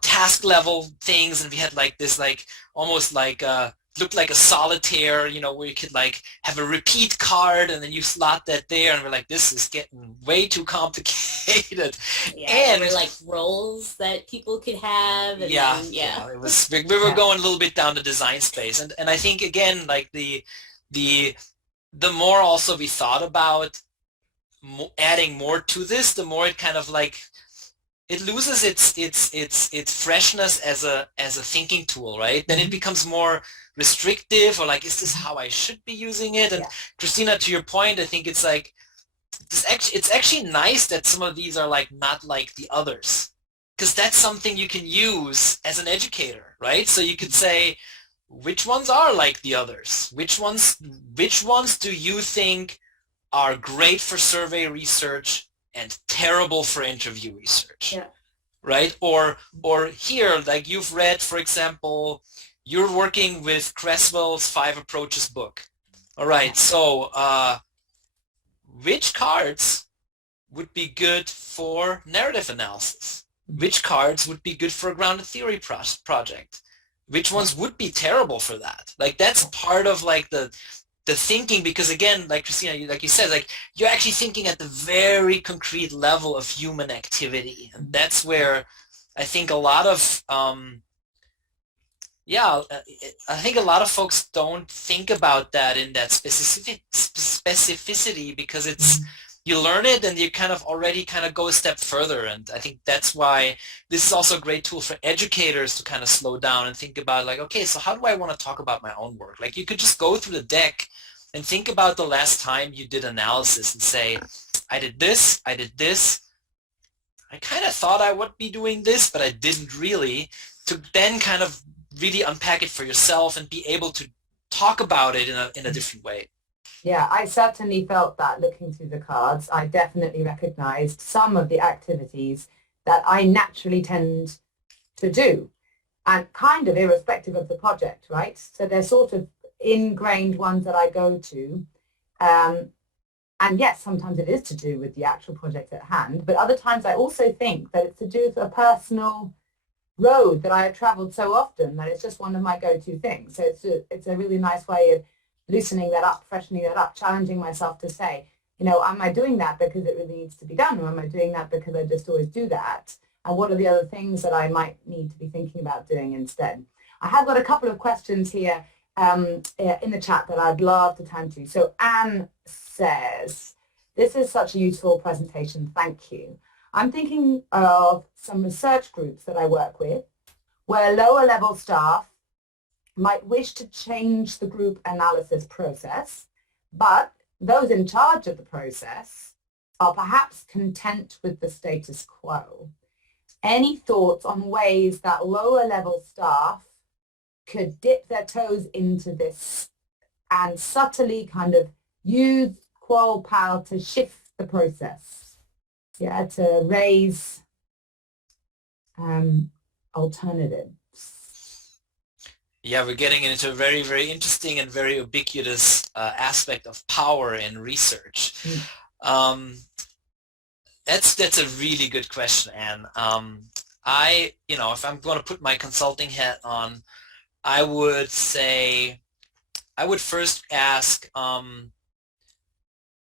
task level things, and we had like this like almost like looked like a solitaire, where you could like have a repeat card and then you slot that there, and we're like, this is getting way too complicated. And there were like roles that people could have. And it was, we were going a little bit down the design space, and I think again, like the more also we thought about adding more to this, the more it kind of like it loses its freshness as a thinking tool, right? Then it becomes more restrictive, or like, is this how I should be using it? And Christina, to your point, I think it's like it's actually nice that some of these are like not like the others, because that's something you can use as an educator, right? So you could say, which ones are like the others? Which ones do you think are great for survey research and terrible for interview research, right? Or here, like you've read, for example, you're working with Creswell's 5 Approaches book. All right, so which cards would be good for narrative analysis? Which cards would be good for a grounded theory project? Which ones would be terrible for that? Like that's part of like the thinking, because again, like Christina, like you said, like you're actually thinking at the very concrete level of human activity, and that's where I think a lot of I think a lot of folks don't think about that in that specificity, because it's you learn it and you kind of already kind of go a step further. And I think that's why this is also a great tool for educators to kind of slow down and think about like, okay, so how do I want to talk about my own work? Like you could just go through the deck and think about the last time you did analysis and say, I did this, I kind of thought I would be doing this, but I didn't really, to then kind of really unpack it for yourself and be able to talk about it in a different way. Yeah, I certainly felt that looking through the cards. I definitely recognized some of the activities that I naturally tend to do, and kind of irrespective of the project, right? So they're sort of ingrained ones that I go to. And yes, sometimes it is to do with the actual project at hand, but other times I also think that it's to do with a personal road that I have traveled so often that it's just one of my go-to things. So it's a really nice way of loosening that up, freshening that up, challenging myself to say, you know, am I doing that because it really needs to be done, or am I doing that because I just always do that? And what are the other things that I might need to be thinking about doing instead? I have got a couple of questions here in the chat that I'd love to turn to. So Anne says, this is such a useful presentation, thank you. I'm thinking of some research groups that I work with where lower level staff might wish to change the group analysis process, but those in charge of the process are perhaps content with the status quo. Any thoughts on ways that lower level staff could dip their toes into this and subtly kind of use QualPal to shift the process? Yeah, to raise alternatives. Yeah, we're getting into a very, very interesting and very ubiquitous aspect of power in research. That's a really good question, Anne. If I'm going to put my consulting hat on, I would say, I would first ask,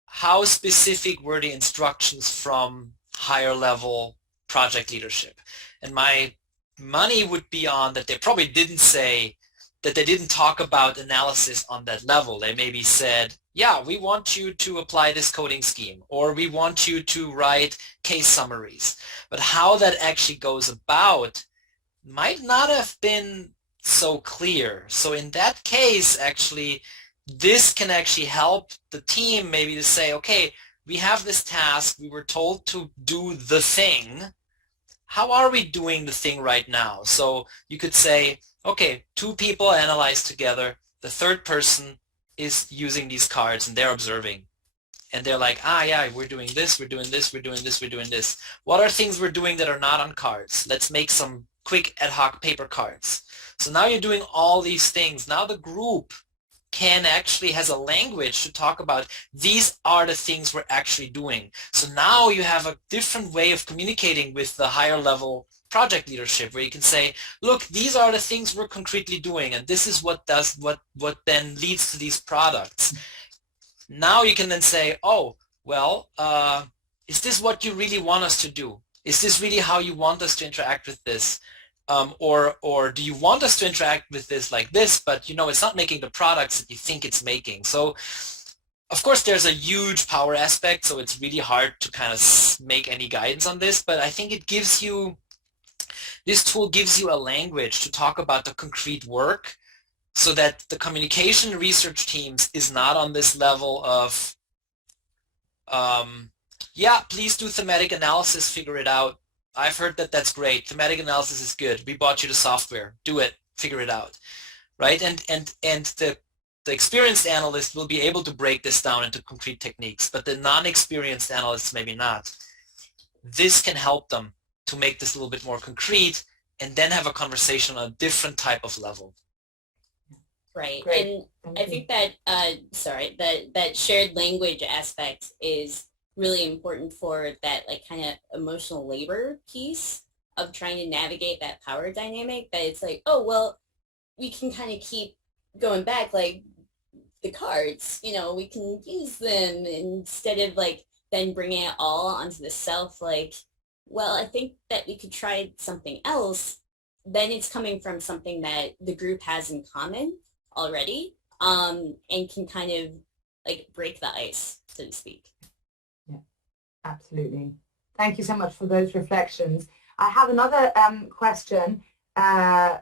how specific were the instructions from higher level project leadership? And my money would be on that they probably didn't say, that they didn't talk about analysis on that level. They maybe said, yeah, we want you to apply this coding scheme, or we want you to write case summaries. But how that actually goes about might not have been so clear. So in that case, actually, this can actually help the team maybe to say, okay, we have this task, we were told to do the thing. How are we doing the thing right now? So you could say, okay, 2 people analyze together, the third person is using these cards and they're observing. And they're like, yeah, we're doing this, we're doing this, we're doing this, we're doing this. What are things we're doing that are not on cards? Let's make some quick ad hoc paper cards. So now you're doing all these things. Now the group has a language to talk about, these are the things we're actually doing. So now you have a different way of communicating with the higher level project leadership, where you can say, look, these are the things we're concretely doing, and this is what then leads to these products. Now you can then say, oh, well, is this what you really want us to do? Is this really how you want us to interact with this? Or do you want us to interact with this like this, but it's not making the products that you think it's making? So of course there's a huge power aspect, so it's really hard to kind of make any guidance on this, but I think this tool gives you a language to talk about the concrete work, so that the communication research teams is not on this level of, yeah, please do thematic analysis, figure it out. I've heard that that's great. Thematic analysis is good. We bought you the software. Do it. Figure it out. Right? And the experienced analyst will be able to break this down into concrete techniques, but the non-experienced analysts maybe not. This can help them to make this a little bit more concrete and then have a conversation on a different type of level. Right. Great. And Thank I you. think that that shared language aspect is really important for that kind of emotional labor piece of trying to navigate that power dynamic, that it's like, oh, well, we can kind of keep going back, like the cards, we can use them instead of then bringing it all onto the self, well, I think that we could try something else. Then it's coming from something that the group has in common already, and can kind of break the ice, so to speak. Yeah, absolutely. Thank you so much for those reflections. I have another question, so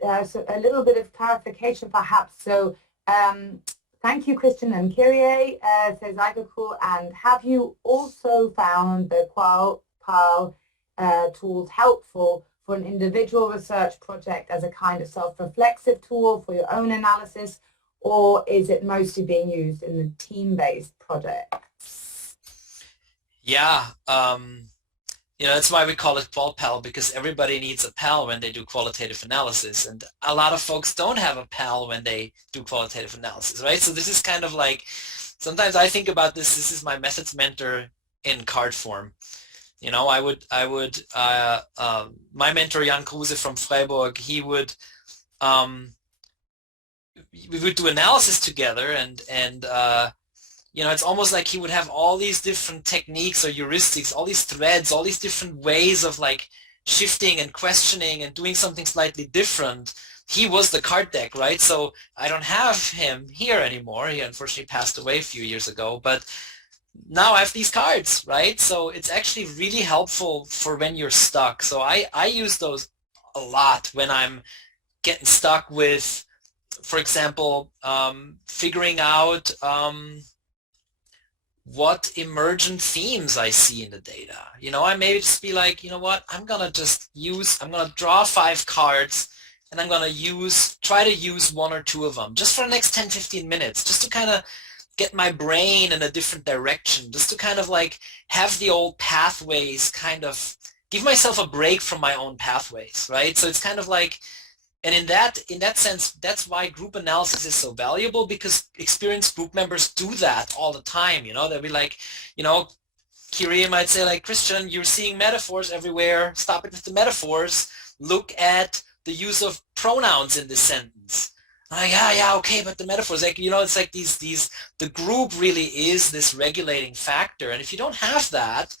a little bit of clarification perhaps. So thank you, Schmieder and Kyrie, says Igacool, and have you also found the QualPal tools helpful for an individual research project as a kind of self-reflexive tool for your own analysis, or is it mostly being used in the team-based projects? Yeah, that's why we call it QualPal, because everybody needs a pal when they do qualitative analysis, and a lot of folks don't have a pal when they do qualitative analysis, right? So this is kind of like, sometimes I think about this is my methods mentor in card form. My mentor Jan Kruse from Freiburg, we would do analysis together, and it's almost like he would have all these different techniques or heuristics, all these threads, all these different ways of like shifting and questioning and doing something slightly different. He was the card deck, right? So I don't have him here anymore. He unfortunately passed away a few years ago, but now I have these cards, right? So it's actually really helpful for when you're stuck. So I use those a lot when I'm getting stuck with, for example, figuring out what emergent themes I see in the data. I may just be like, you know what, I'm gonna draw 5 cards, and I'm gonna try to use 1 or 2 of them just for the next 10-15 minutes, just to kind of get my brain in a different direction, just to kind of like have the old pathways, kind of give myself a break from my own pathways, right? So it's kind of like, and in that sense, that's why group analysis is so valuable, because experienced group members do that all the time. They'll be like, Kyrie might say like, Christian, you're seeing metaphors everywhere. Stop it with the metaphors. Look at the use of pronouns in this sentence. I'm like, yeah, okay, but the metaphors, like, it's like the group really is this regulating factor. And if you don't have that,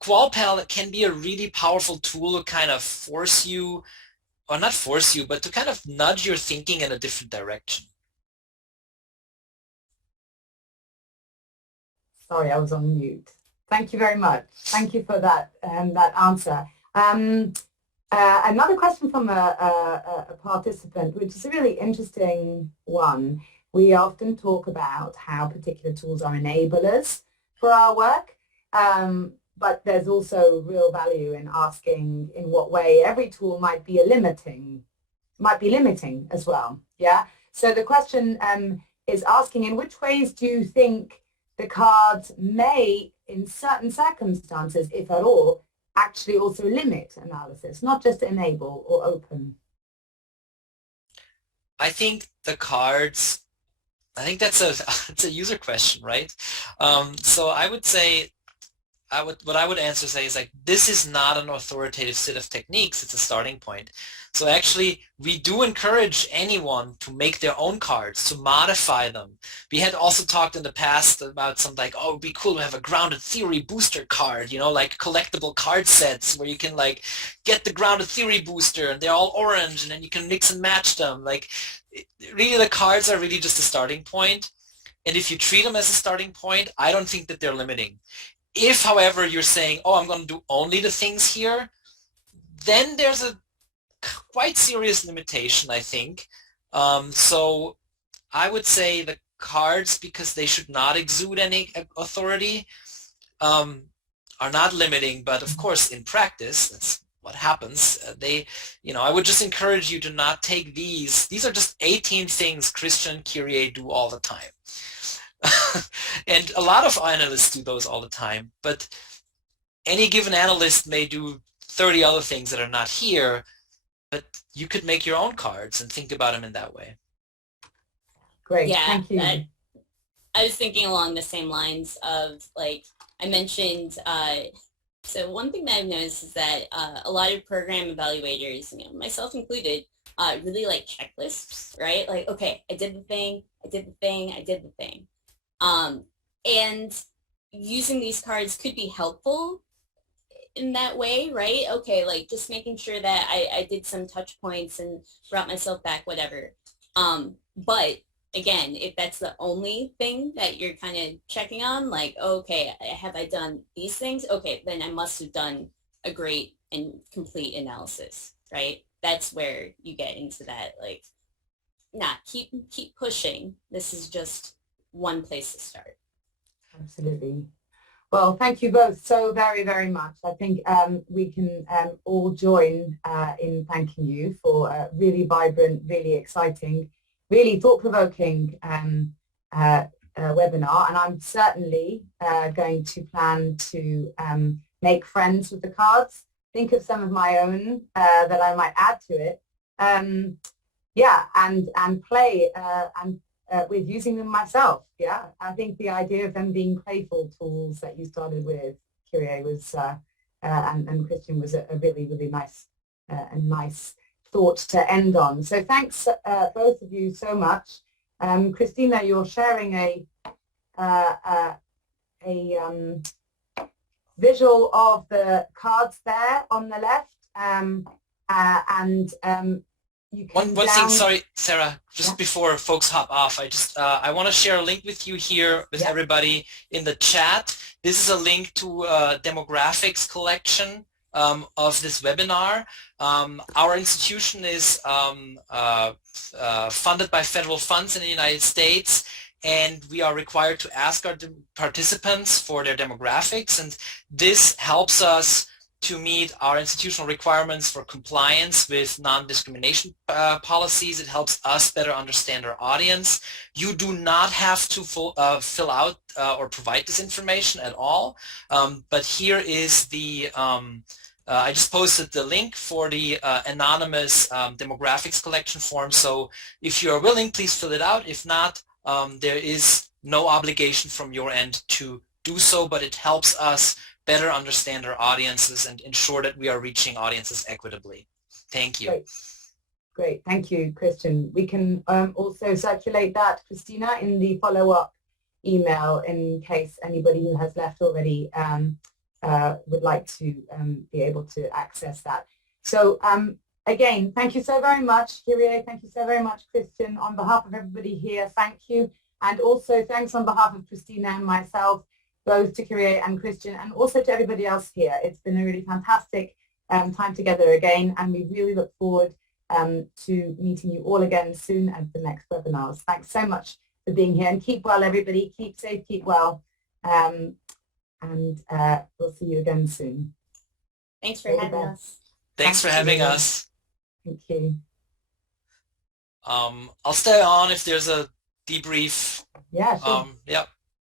QualPal can be a really powerful tool to kind of force you, or not force you, but to kind of nudge your thinking in a different direction. Sorry, I was on mute. Thank you very much. Thank you for that answer. Another question from a participant, which is a really interesting one. We often talk about how particular tools are enablers for our work, but there's also real value in asking in what way every tool might be limiting as well. Yeah. So the question is asking, in which ways do you think the cards may, in certain circumstances, if at all, actually also limit analysis, not just enable or open? I think the cards, it's a user question, right? So I would say, what I would say is like, this is not an authoritative set of techniques, it's a starting point. So actually, we do encourage anyone to make their own cards, to modify them. We had also talked in the past about some like, oh, it'd be cool to have a grounded theory booster card, like collectible card sets where you can like get the grounded theory booster and they're all orange and then you can mix and match them. Like, really, the cards are really just a starting point. And if you treat them as a starting point, I don't think that they're limiting. If, however, you're saying, oh, I'm going to do only the things here, then there's a quite serious limitation, I think. So I would say the cards, because they should not exude any authority, are not limiting. But of course, in practice, that's what happens. I would just encourage you to not take these. These are just 18 things Christian Kyrie do all the time. And a lot of analysts do those all the time, but any given analyst may do 30 other things that are not here, but you could make your own cards and think about them in that way. Great, yeah, thank you. I was thinking along the same lines of, like, I mentioned, so one thing that I've noticed is that a lot of program evaluators, myself included, really like checklists, right? Like, okay, I did the thing, I did the thing, I did the thing. And using these cards could be helpful in that way, right? Okay, like just making sure that I did some touch points and brought myself back, whatever. But again, if that's the only thing that you're kind of checking on, like, okay, have I done these things? Okay, then I must have done a great and complete analysis, right? That's where you get into that, like, keep pushing. This is just one place to start. Absolutely. Well, thank you both so very, very much. I think we can all join in thanking you for a really vibrant, really exciting, really thought-provoking webinar. And I'm certainly going to plan to make friends with the cards, think of some of my own that I might add to it. Yeah, and play with using them myself. Yeah, I think the idea of them being playful tools that you started with, Kyrie, was and Christian was a really, really nice thought to end on. So thanks both of you so much. Christina, you're sharing a visual of the cards there on the left, you can one thing, sorry, Sarah, just before folks hop off, I want to share a link with you here with everybody in the chat. This is a link to a demographics collection of this webinar. Our institution is funded by federal funds in the United States, and we are required to ask our participants for their demographics, and this helps us to meet our institutional requirements for compliance with non-discrimination policies. It helps us better understand our audience. You do not have to fill out or provide this information at all, but here is the I just posted the link for the anonymous demographics collection form, so if you are willing, please fill it out. If not, there is no obligation from your end to do so, but it helps us better understand our audiences and ensure that we are reaching audiences equitably. Thank you. Great. Thank you, Christian. We can also circulate that, Christina, in the follow-up email in case anybody who has left already would like to be able to access that. So again, thank you so very much, Kyrie. Thank you so very much, Christian. On behalf of everybody here, thank you. And also thanks on behalf of Christina and myself, both to Kyrie and Christian, and also to everybody else here. It's been a really fantastic time together again, and we really look forward to meeting you all again soon at the next webinars. Thanks so much for being here, and keep well, everybody. Keep safe, keep well, and we'll see you again soon. Thanks for having us. Thanks for having us. Thank you. I'll stay on if there's a debrief. Yeah, sure. Yep.